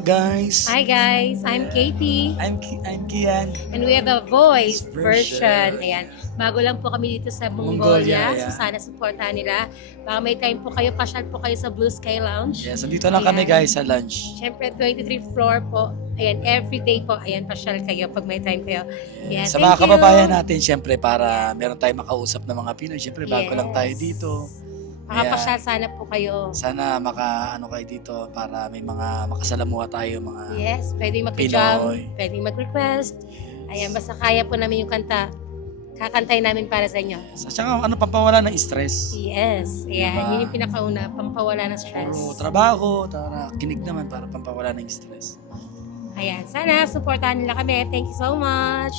guys. Hi guys, I'm Katie I'm Kian. and we have a voice Version. version. Ayan, bago lang po kami dito sa Mongolia, Mongolia, yeah. so sana supportahan nila. Baka may time po kayo, pasyal po kayo sa Blue Sky Lounge. Yes, nandito lang kami Ayan. guys sa lunch. Siyempre, 23th floor po. Ayan, everyday po. Ayan, pasyal kayo pag may time kayo. Ayan, Sa thank mga kababayan you. natin, syempre para meron tayong makausap ng mga Pinoy. Syempre bago lang tayo dito. Makapasyal sana po kayo. Sana makaano kayo dito para may mga makasalamuha tayo mga Yes, pwede mag-jam, Pinoy. pwede mag-request. Ayan, basta kaya po namin yung kanta. Kakantay namin para sa inyo. At saka ano pampawala ng stress. Yes, ayan, Diba? yun yung pinakauna, pampawala ng stress. Puro trabaho, kinig naman para pampawala ng stress. Ayan, sana supportahan nila kami. Thank you so much.